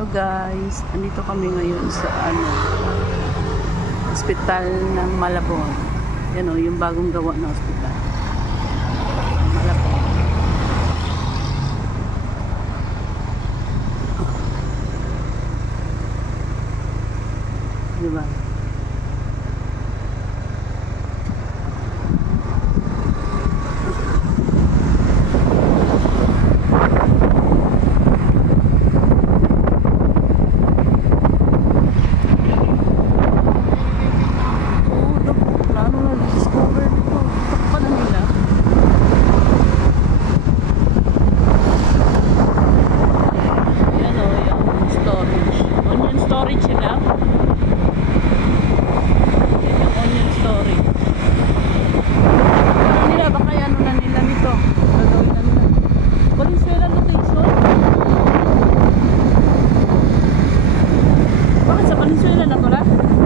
Hello guys, andito kami ngayon sa hospital ng Malabon. Yan o, yung bagong gawa na hospital. Malabon. Diba? Storage sila. Yan yung onion storage. Ano nila, baka ano na nila nito. Gagawin na nila. Valenzuela location. Bakit sa Valenzuela na to lang?